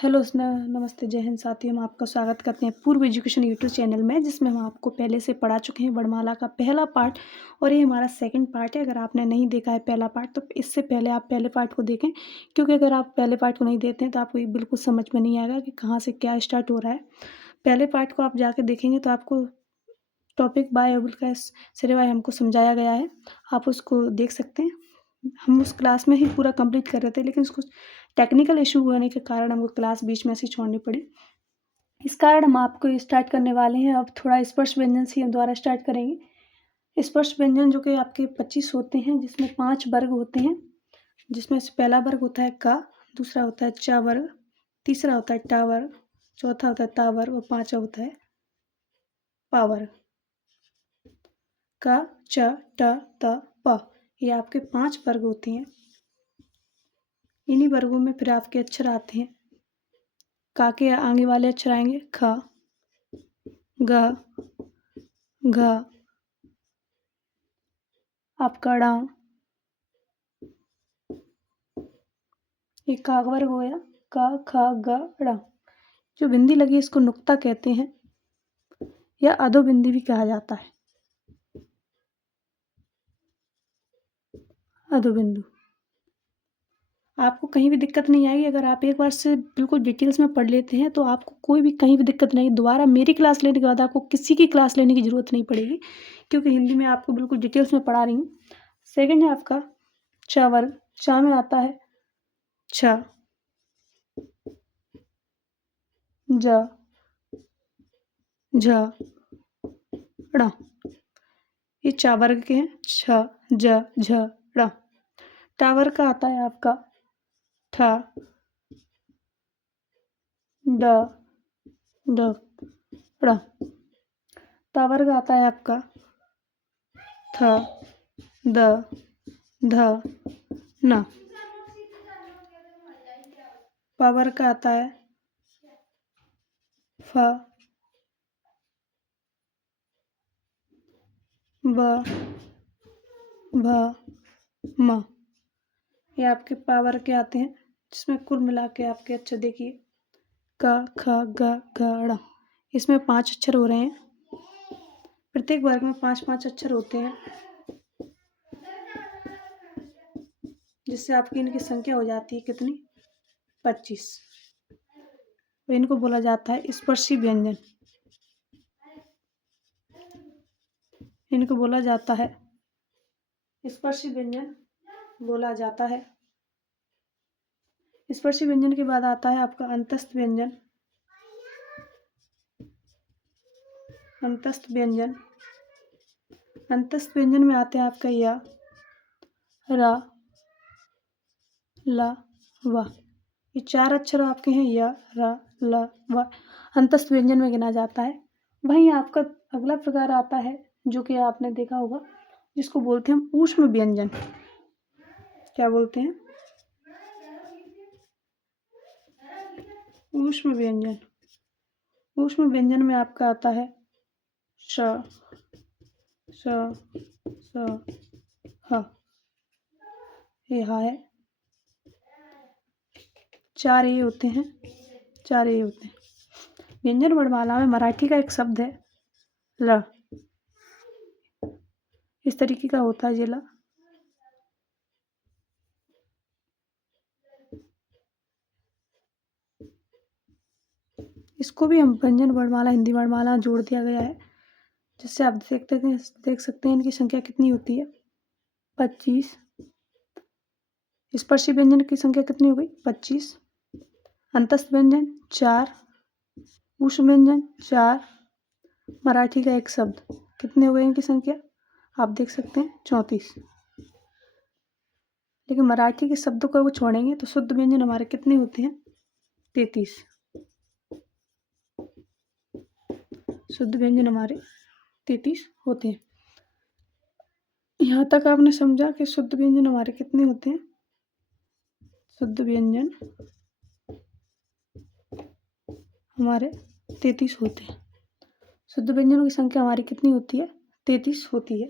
Hello नमस्ते जय हिंद साथियों। हम आपका स्वागत करते हैं पूर्व एजुकेशन यूट्यूब चैनल में, जिसमें हम आपको पहले से पढ़ा चुके हैं वर्णमाला का पहला पार्ट और ये हमारा सेकंड पार्ट है। अगर आपने नहीं देखा है पहला पार्ट तो इससे पहले आप पहले पार्ट को देखें, क्योंकि अगर आप पहले पार्ट को नहीं देखते हैं तो आपको ये बिल्कुल समझ में नहीं आएगा कि कहाँ से क्या स्टार्ट हो रहा है। पहले पार्ट को आप जाकर देखेंगे तो आपको टॉपिक बाय अबुल कैस सिरवाई हमको समझाया गया है, आप उसको देख सकते हैं। हम उस क्लास में ही पूरा कंप्लीट कर रहे थे, लेकिन उसको टेक्निकल इशू होने के कारण हमको क्लास बीच में से छोड़नी पड़ी। इस कारण हम आपको स्टार्ट करने वाले हैं। अब थोड़ा स्पर्श व्यंजन से हम दोबारा स्टार्ट करेंगे। स्पर्श व्यंजन जो कि आपके 25 होते हैं, जिसमें 5 वर्ग होते हैं, जिसमें से पहला वर्ग होता है का, दूसरा होता है चा वर्ग, तीसरा होता है टा वर्ग, चौथा होता है ता वर्ग और पांचवा होता है पा वर्ग। का, च, ट, त, प, ये आपके 5 वर्ग होते हैं। इन्हीं वर्गों में फिर आपके अक्षर आते हैं। का के आगे वाले अक्षर आएंगे ख, ग, घ, आपका ड़ा, ये का वर्ग हो गया, का ख ग ड़। जो बिंदी लगी इसको नुक्ता कहते हैं या अधो बिंदी भी कहा जाता है। अधो बिंदु आपको कहीं भी दिक्कत नहीं आएगी। अगर आप एक बार से बिल्कुल डिटेल्स में पढ़ लेते हैं तो आपको कोई भी कहीं भी दिक्कत नहीं। दोबारा मेरी क्लास लेने के बाद आपको किसी की क्लास लेने की ज़रूरत नहीं पड़ेगी, क्योंकि हिंदी में आपको बिल्कुल डिटेल्स में पढ़ा रही हूँ। सेकंड है आपका च वर्ग। चा में आता है छ, ज, झ, ड़। ये चा वर्ग के हैं, छ, ज, झ, ड़। टा वर्ग का आता है आपका ठ, ड, ढ, ड़। ता वर्ग आता है आपका थ, द, ध, न। पा वर्ग का आता है फ, ब, भ, म। ये आपके पावर के आते हैं, जिसमें कुल मिला के आपके अक्षर देखिए क, ख, ग, घ, ड़। इसमें 5 अक्षर हो रहे हैं। प्रत्येक वर्ग में 5-5 अक्षर होते हैं, जिससे आपकी इनकी संख्या हो जाती है कितनी, 25। तो इनको बोला जाता है स्पर्शी व्यंजन। इनको बोला जाता है स्पर्शी व्यंजन बोला जाता है। स्पर्शी व्यंजन के बाद आता है आपका अंतस्थ व्यंजन। अंतस्थ व्यंजन, अंतस्थ व्यंजन में आते हैं आपका या, रा, ला, वा। ये 4 अक्षर आपके हैं या, रा, ला, वा, अंतस्थ व्यंजन में गिना जाता है। वहीं आपका अगला प्रकार आता है जो कि आपने देखा होगा, जिसको बोलते हैं हम ऊष्म व्यंजन। क्या बोलते हैं? ऊष्म व्यंजन। ऊष्म व्यंजन में आपका आता है श, स, ह। ये हा है। 4 ये होते हैं, 4 ये होते हैं। व्यंजन वर्णमाला में मराठी का एक शब्द है ल। इस तरीके का होता है ये ल। इसको भी हम व्यंजन वर्णमाला हिंदी वर्णमाला जोड़ दिया गया है, जिससे आप देख सकते हैं इनकी संख्या कितनी होती है, 25। स्पर्शी व्यंजन की संख्या कितनी हो गई, 25। अंतस्थ व्यंजन 4, ऊष्म व्यंजन 4, मराठी का एक शब्द, कितने हो गए इनकी संख्या, आप देख सकते हैं 34। लेकिन मराठी के शब्दों को वो छोड़ेंगे तो शुद्ध व्यंजन हमारे कितने होते हैं, 33। शुद्ध व्यंजन हमारे 33 होते हैं। यहाँ तक आपने समझा कि शुद्ध व्यंजन हमारे कितने होते हैं। शुद्ध व्यंजन हमारे 33 होते हैं। शुद्ध व्यंजनों की संख्या हमारी कितनी होती है, 33 होती है।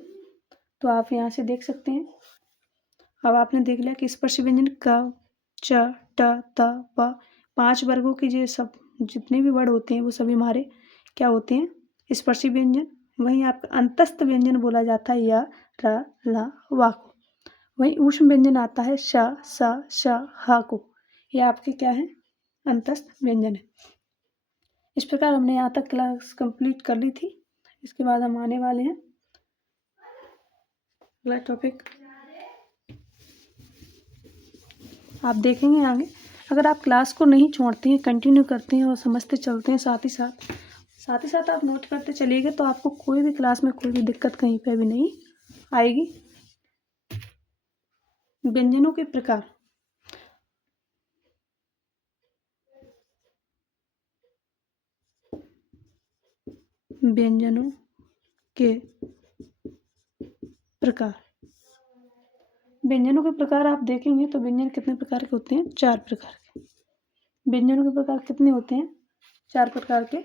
तो आप यहाँ से देख सकते हैं। अब आपने देख लिया कि स्पर्श व्यंजन क, च, ट, त, प 5 वर्गों के जो सब जितने भी वर्ड होते हैं वो सभी हमारे क्या होते हैं, स्पर्शी व्यंजन। वहीं आपका अंतस्थ व्यंजन बोला जाता है य, र, ल, वा को। वहीं ऊष्म व्यंजन आता है श, स, श, ह को। ये आपके क्या है, अंतस्थ व्यंजन है। इस प्रकार हमने यहाँ तक क्लास कंप्लीट कर ली थी। इसके बाद हम आने वाले हैं अगला टॉपिक आप देखेंगे आगे। अगर आप क्लास को नहीं छोड़ते हैं, कंटिन्यू करते हैं और समझते चलते हैं साथ ही साथ आप नोट करते चलिएगा तो आपको कोई भी क्लास में कोई भी दिक्कत कहीं पे भी नहीं आएगी। व्यंजनों के प्रकार, व्यंजनों के प्रकार, व्यंजनों के प्रकार आप देखेंगे तो व्यंजन कितने प्रकार के होते हैं, 4 प्रकार के। व्यंजनों के प्रकार कितने होते हैं, 4 प्रकार के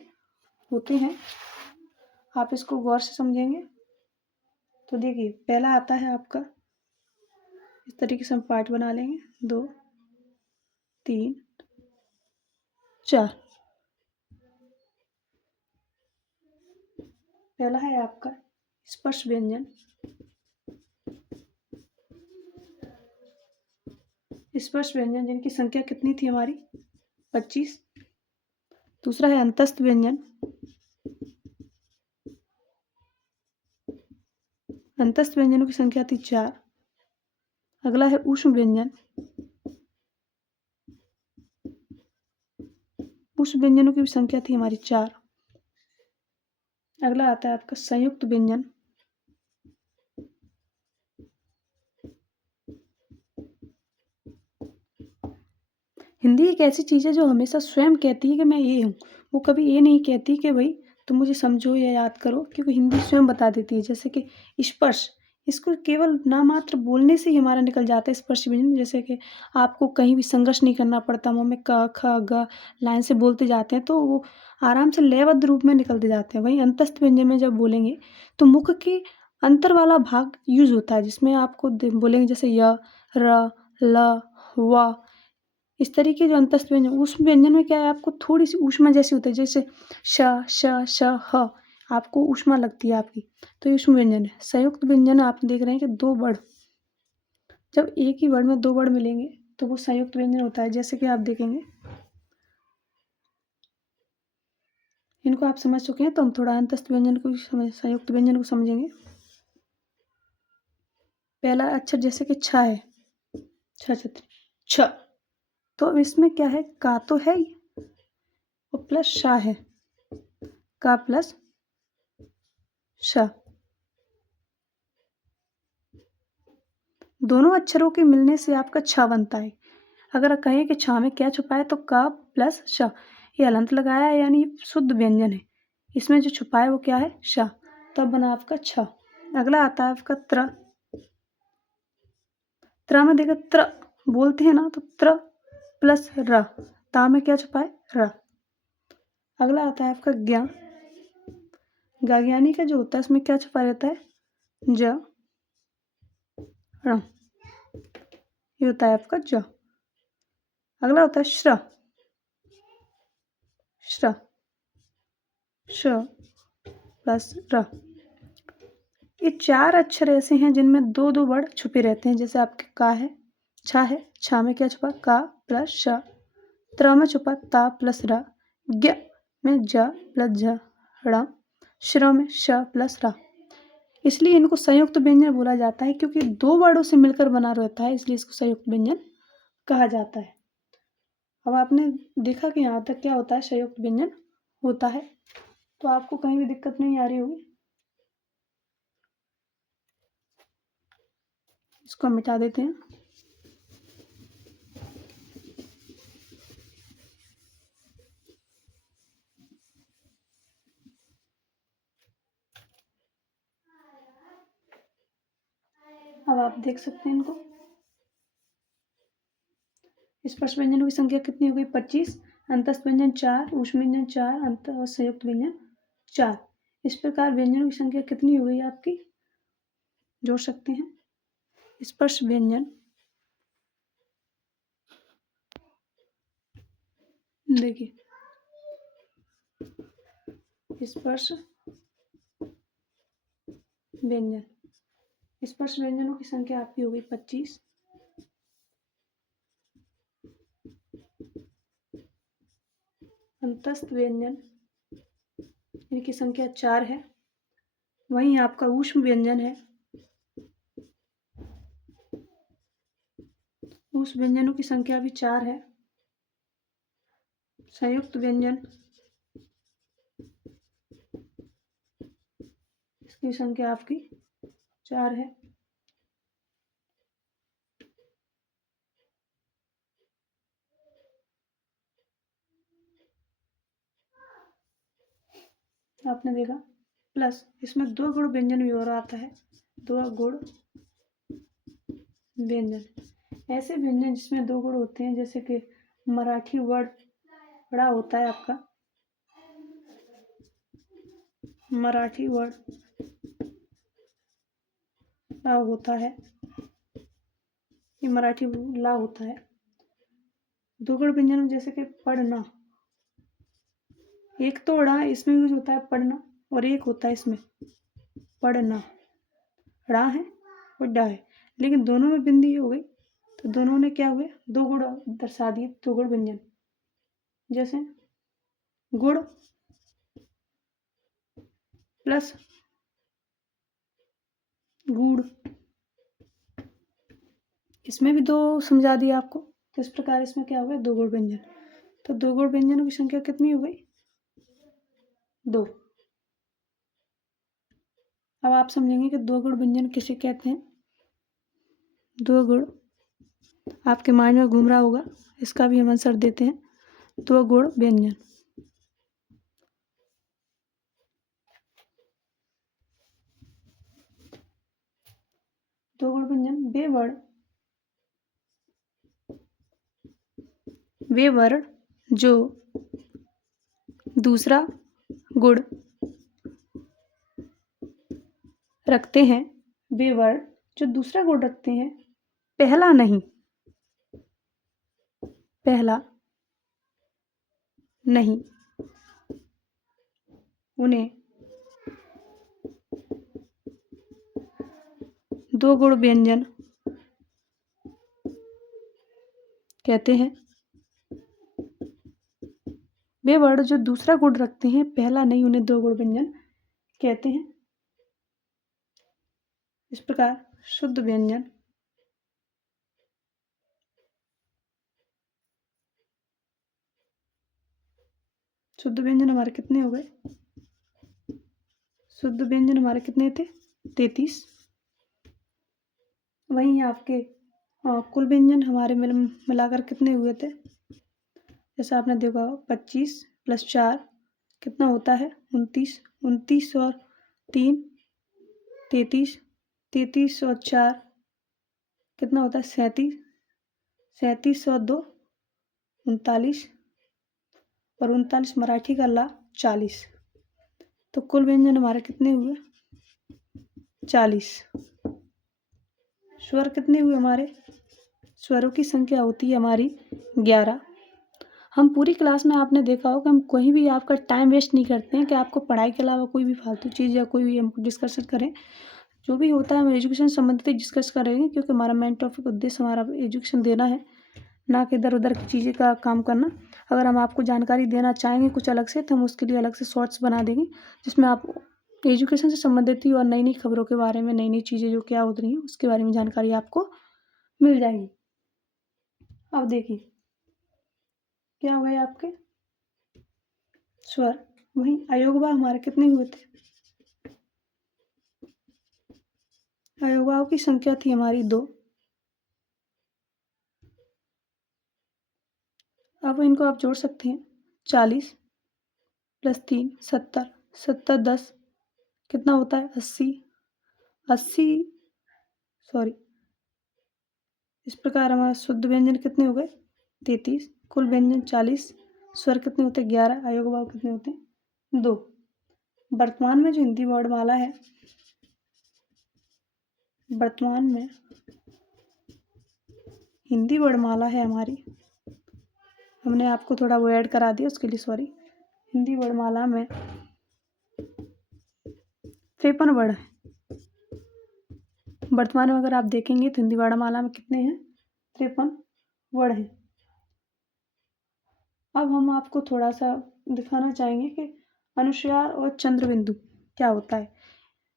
होते हैं। आप इसको गौर से समझेंगे तो देखिए, पहला आता है आपका, इस तरीके से हम पार्ट बना लेंगे, 2 3 4। पहला है आपका स्पर्श व्यंजन। स्पर्श व्यंजन जिनकी संख्या कितनी थी हमारी, 25। दूसरा है अंतस्थ व्यंजन। अंतस्थ व्यंजनों की संख्या थी 4। अगला है ऊष्म व्यंजन। ऊष्म व्यंजनों की भी संख्या थी हमारी 4। अगला आता है आपका संयुक्त व्यंजन। हिंदी एक ऐसी चीज़ है जो हमेशा स्वयं कहती है कि मैं ये हूँ, वो कभी ये नहीं कहती कि भाई तुम मुझे समझो या याद करो, क्योंकि हिंदी स्वयं बता देती है। जैसे कि स्पर्श, इसको केवल नामात्र बोलने से ही हमारा निकल जाता है स्पर्श व्यंजन। जैसे कि आपको कहीं भी संघर्ष नहीं करना पड़ता, मुँह में क, ख, ग लाइन से बोलते जाते हैं तो वो आराम से लयबद्ध रूप में निकलते जाते हैं। वहीं अंतस्थ व्यंजन में जब बोलेंगे तो मुख के अंतर वाला भाग यूज होता है, जिसमें आपको बोलेंगे जैसे य, र, ल, व। इस तरीके जो अंतस्थ व्यंजन, ऊष्म व्यंजन में क्या है, आपको थोड़ी सी ऊष्मा जैसी होती है, जैसे श, श, श, ह, आपको ऊष्मा लगती है आपकी, तो ये ऊष्म व्यंजन है। संयुक्त व्यंजन आप देख रहे हैं कि 2 वर्ड, जब एक ही वर्ड में 2 वर्ड मिलेंगे तो वो संयुक्त व्यंजन होता है। जैसे कि आप देखेंगे, इनको आप समझ चुके हैं तो हम थोड़ा अंतस्थ व्यंजन को संयुक्त व्यंजन को समझेंगे। पहला अक्षर जैसे कि छ है, छत्र, छ, तो अब इसमें क्या है, का तो है ही और प्लस शा है, का प्लस शा। दोनों अक्षरों के मिलने से आपका छ बनता है। अगर कहें कि छ में क्या छुपा है तो का प्लस श, ये हलंत लगाया है यानी शुद्ध व्यंजन है, इसमें जो छुपा है वो क्या है, श, तब बना आपका छ। अगला आता है आपका त्र। त्र में देखो, त्र बोलते हैं ना तो त्र प्लस र, ता में क्या छुपा है, र। अगला आता है आपका ज्ञ। ज्ञानी का जो होता है उसमें क्या छुपा रहता है, ज, ण, ये होता है आपका ज। अगला होता है श्र। श्र, श प्लस र। ये 4 अक्षर ऐसे हैं जिनमें 2-2 वर्ड छुपे रहते हैं। जैसे आपके का है, छा है, छा में क्या छुपा, का प्लस श। त्र में छुपा ता प्लस र। ज्ञ में ज प्लस झ, ण। श्र में श प्लस र। इसलिए इनको संयुक्त व्यंजन बोला जाता है, क्योंकि 2 वर्डों से मिलकर बना रहता है, इसलिए इसको संयुक्त व्यंजन कहा जाता है। अब आपने देखा कि यहाँ तक क्या होता है, संयुक्त व्यंजन होता है, तो आपको कहीं भी दिक्कत नहीं आ रही होगी। इसको हम मिटा देते हैं। अब आप देख सकते हैं इनको। स्पर्श व्यंजनों की संख्या कितनी हो गई, 25। अंतस्थ व्यंजन 4, ऊष्म व्यंजन 4, अंत और संयुक्त व्यंजन 4। इस प्रकार व्यंजनों की संख्या कितनी हो गई आपकी, जोड़ सकते हैं। स्पर्श व्यंजन देखिए, स्पर्श व्यंजन, स्पर्श व्यंजनों की संख्या आपकी हो गई 25। अंतस्थ व्यंजन इनकी संख्या 4 है। वहीं आपका ऊष्म व्यंजन है, ऊष्म व्यंजनों की संख्या भी 4 है। संयुक्त व्यंजन इसकी संख्या आपकी 4 है। आपने देखा, प्लस इसमें 2 गुण व्यंजन भी और आता है, 2 गुण व्यंजन। ऐसे व्यंजन जिसमें 2 गुण होते हैं, जैसे कि मराठी वर्ड बड़ा होता है आपका, मराठी वर्ड ला होता है, ये मराठी ला होता है। 2 गुण व्यंजन जैसे कि पढ़ना, एक तो ड़ा इसमें यूज होता है पढ़ना, और एक होता है इसमें पढ़ना, ड़ा है और डा है, लेकिन दोनों में बिंदी हो गई, तो दोनों ने क्या हुए, 2 गुण दर्शा दिए, 2 गुण व्यंजन। जैसे गुड़ प्लस गुड़, इसमें भी 2 समझा दिया आपको। तो इस प्रकार इसमें क्या हो गया, 2 गुण व्यंजन। तो 2 गुण व्यंजनों की संख्या कितनी हो गई, 2। अब आप समझेंगे कि 2 गुण व्यंजन किसे कहते हैं। 2 गुण आपके माइंड में घूम रहा होगा, इसका भी हम आंसर देते हैं। 2 गुण व्यंजन, दो गुण व्यंजन वे वर्ण जो दूसरा गुण रखते हैं, वे वर्ण जो दूसरा गुण रखते हैं, पहला नहीं, उन्हें 2 गुण व्यंजन कहते हैं। वे वर्ण जो दूसरा गुण रखते हैं, पहला नहीं, उन्हें 2 गुण व्यंजन कहते हैं। इस प्रकार शुद्ध व्यंजन, शुद्ध व्यंजन हमारे कितने हो गए, शुद्ध व्यंजन हमारे कितने थे, 33। वहीं आपके कुल व्यंजन हमारे मिलाकर कितने हुए थे, जैसा आपने देखा 25 + 4 कितना होता है, 29, 29 और 3 33, 33 और 4 कितना होता है, 37, 37 और 2 39, और 39 मराठी का ला 40। तो कुल व्यंजन हमारे कितने हुए, 40। स्वर कितने हुए हमारे, स्वरों की संख्या होती है हमारी 11। हम पूरी क्लास में आपने देखा होगा, हम कहीं भी आपका टाइम वेस्ट नहीं करते हैं कि आपको पढ़ाई के अलावा कोई भी फालतू चीज़ या कोई भी हम डिस्कशन करें। जो भी होता है हम एजुकेशन संबंधित डिस्कस करेंगे, क्योंकि हमारा मेन टॉपिक उद्देश्य हमारा एजुकेशन देना है, ना कि इधर उधर की चीज़ें का काम करना। अगर हम आपको जानकारी देना चाहेंगे कुछ अलग से, तो हम उसके लिए अलग से शॉर्ट्स बना देंगे, जिसमें आप एजुकेशन से संबंधित ही और नई नई खबरों के बारे में, नई नई चीज़ें जो क्या हो रही हैं उसके बारे में जानकारी आपको मिल जाएगी। अब देखिए क्या हुए आपके स्वर, वहीं अयोगवा हमारे कितने हुए थे, अयोगवाओं की संख्या थी हमारी 2। अब इनको आप जोड़ सकते हैं, 40 + 3 70, 70 10 कितना होता है, 80, 80 सॉरी। इस प्रकार हमारे शुद्ध व्यंजन कितने हो गए, 33, कुल व्यंजन 40, स्वर कितने होते हैं, 11, अयोगवाओ कितने होते हैं, 2। वर्तमान में जो हिंदी वर्णमाला है, वर्तमान में हिंदी वर्णमाला है हमारी, हमने आपको थोड़ा वो ऐड करा दिया, उसके लिए सॉरी। हिंदी वर्णमाला में 53 वर्ण है। वर्तमान में अगर आप देखेंगे तो हिंदी वर्णमाला में कितने हैं? 53 वर्ण हैं। अब हम आपको थोड़ा सा दिखाना चाहेंगे कि अनुस्वार और चंद्र बिंदु क्या होता है।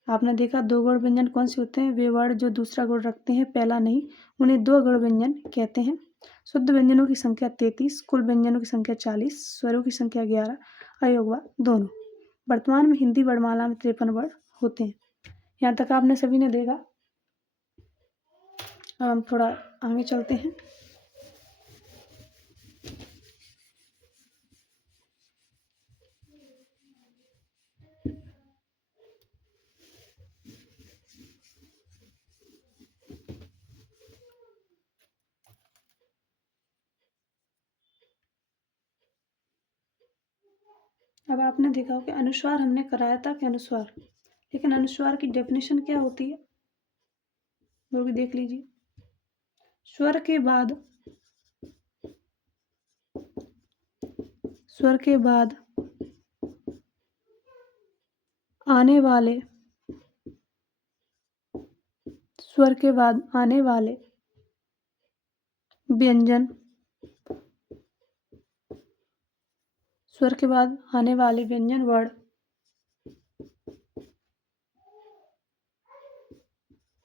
आपने देखा 2 गौड़ व्यंजन कौन से होते हैं? वे वर्ण जो दूसरा गौड़ रखते हैं, पहला नहीं, उन्हें 2 गौड़ व्यंजन कहते हैं। शुद्ध व्यंजनों की संख्या 33, कुल व्यंजनों की संख्या 40, स्वरों की संख्या 11, अयोग व दोनों। वर्तमान में हिंदी वर्णमाला में 53 वर्ण होते हैं। यहाँ तक आपने सभी ने देखा। अब हम थोड़ा आगे चलते हैं। अब आपने देखा हो कि अनुस्वार हमने कराया था कि अनुस्वार, लेकिन अनुस्वार की डेफिनेशन क्या होती है वो भी देख लीजिए। स्वर के बाद आने वाले स्वर के बाद आने वाले व्यंजन, स्वर के बाद आने वाले व्यंजन वर्ण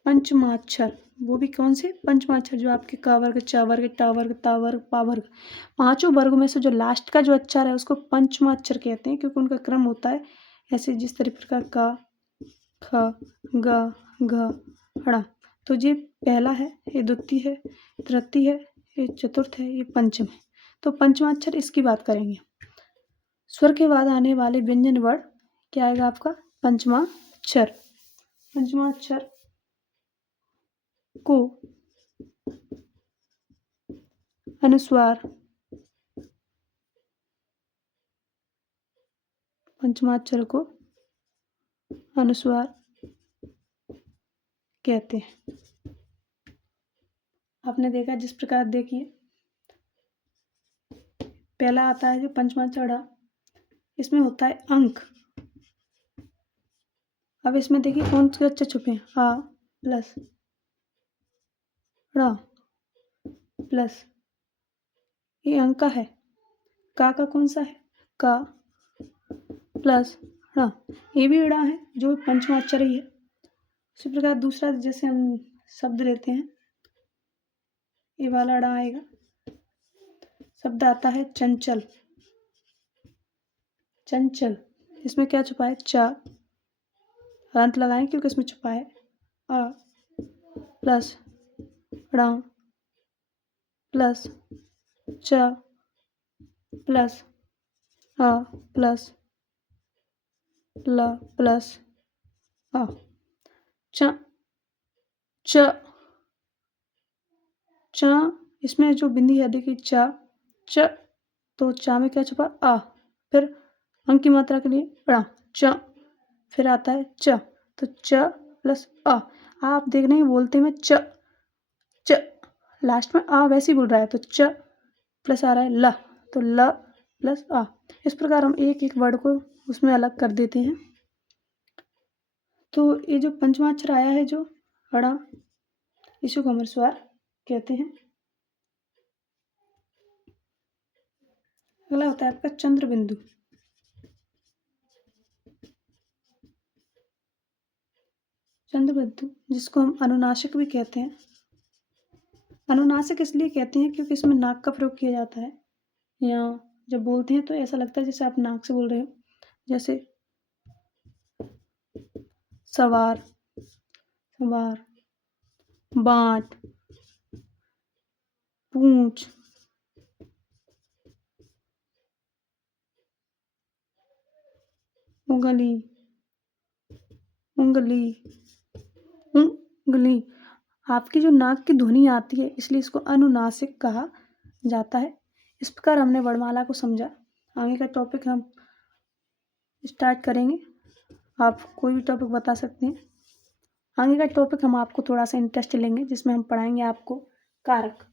पंचमाक्षर, वो भी कौन से? पंचमाक्षर, जो आपके क वर्ग, च वर्ग, ट वर्ग, त वर्ग, पा वर्ग, पांचों वर्गों में से जो लास्ट का जो अक्षर है उसको पंचमाक्षर कहते हैं, क्योंकि उनका क्रम होता है ऐसे, जिस तरीके का क, ख, ग, घ, ड़। तो ये पहला है, ये द्वितीय है, तृतीय है, ये चतुर्थ है, ये पंचम है। तो पंचमाक्षर इसकी बात करेंगे। स्वर के बाद आने वाले व्यंजन वर्ण क्या आएगा आपका? पंचमाक्षर। पंचमाक्षर को अनुस्वार, पंचमाक्षर को अनुस्वार कहते हैं। आपने देखा, जिस प्रकार देखिए, पहला आता है जो पंचमाक्षर ड़, इसमें होता है अंक। अब इसमें देखिए कौन से अक्षर छुपे हैं? आ प्लस ड़ प्लस, ये अंक का है। का कौन सा है? का प्लस ड़, ये भी ड़ है जो पंचमाक्षर ही है। उसी प्रकार दूसरा जैसे हम शब्द लेते हैं, ये वाला ड़ आएगा। शब्द आता है चंचल। चंचल, इसमें क्या छुपा है? च, अंत लगाएं क्योंकि इसमें छुपा है अ प्लस ड़ प्लस च प्लस अ प्लस ल प्लस अ। च च च, इसमें जो बिंदी है देखिए च, तो चा में क्या छुपा? आ, फिर अंक की मात्रा के लिए ड़ा, च, फिर आता है च, तो च प्लस आ। आप देख रहे हैं बोलते में च, लास्ट में आ वैसे ही बोल रहा है, तो च प्लस आ रहा है ल, तो ल प्लस आ। इस प्रकार हम एक एक वर्ड को उसमें अलग कर देते हैं। तो ये जो पंचमाक्षर आया है जो ड़ा, इसी को हम अनुस्वार कहते हैं। अगला होता है आपका चंद्र बिंदु। चंद्र बिंदु, जिसको हम अनुनासिक भी कहते हैं। अनुनासिक इसलिए कहते हैं क्योंकि इसमें नाक का प्रयोग किया जाता है। यहाँ जब बोलते हैं तो ऐसा लगता है जैसे आप नाक से बोल रहे हो, जैसे सवार, सवार, बाट, पूंछ, उंगली, उंगली, उंगली। आपकी जो नाक की ध्वनि आती है इसलिए इसको अनुनासिक कहा जाता है। इस प्रकार हमने वर्णमाला को समझा। आगे का टॉपिक हम स्टार्ट करेंगे। आप कोई भी टॉपिक बता सकते हैं। आगे का टॉपिक हम आपको थोड़ा सा इंटरेस्ट लेंगे, जिसमें हम पढ़ाएंगे आपको कारक।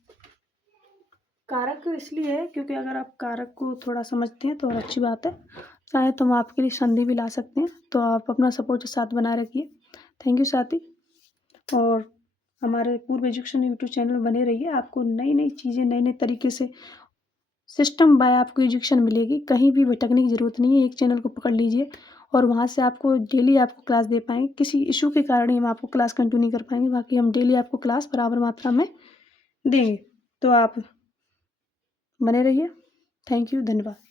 कारक इसलिए है क्योंकि अगर आप कारक को थोड़ा समझते हैं तो और अच्छी बात है। चाहे तो हम आपके लिए संधि भी ला सकते हैं, तो आप अपना सपोर्ट साथ बनाए रखिए। थैंक यू साथी। और हमारे पूर्व एजुकेशन यूट्यूब चैनल में बने रहिए। आपको नई-नई चीज़ें नए-नए तरीके से सिस्टम बाय आपको एजुकेशन मिलेगी। कहीं भी भटकने की ज़रूरत नहीं है, एक चैनल को पकड़ लीजिए और वहाँ से आपको डेली आपको क्लास दे पाएँगे। किसी इश्यू के कारण ही हम आपको क्लास कंटिन्यू नहीं कर पाएँगे, बाकी हम डेली आपको क्लास बराबर मात्रा में देंगे। तो आप बने रहिए। थैंक यू, धन्यवाद।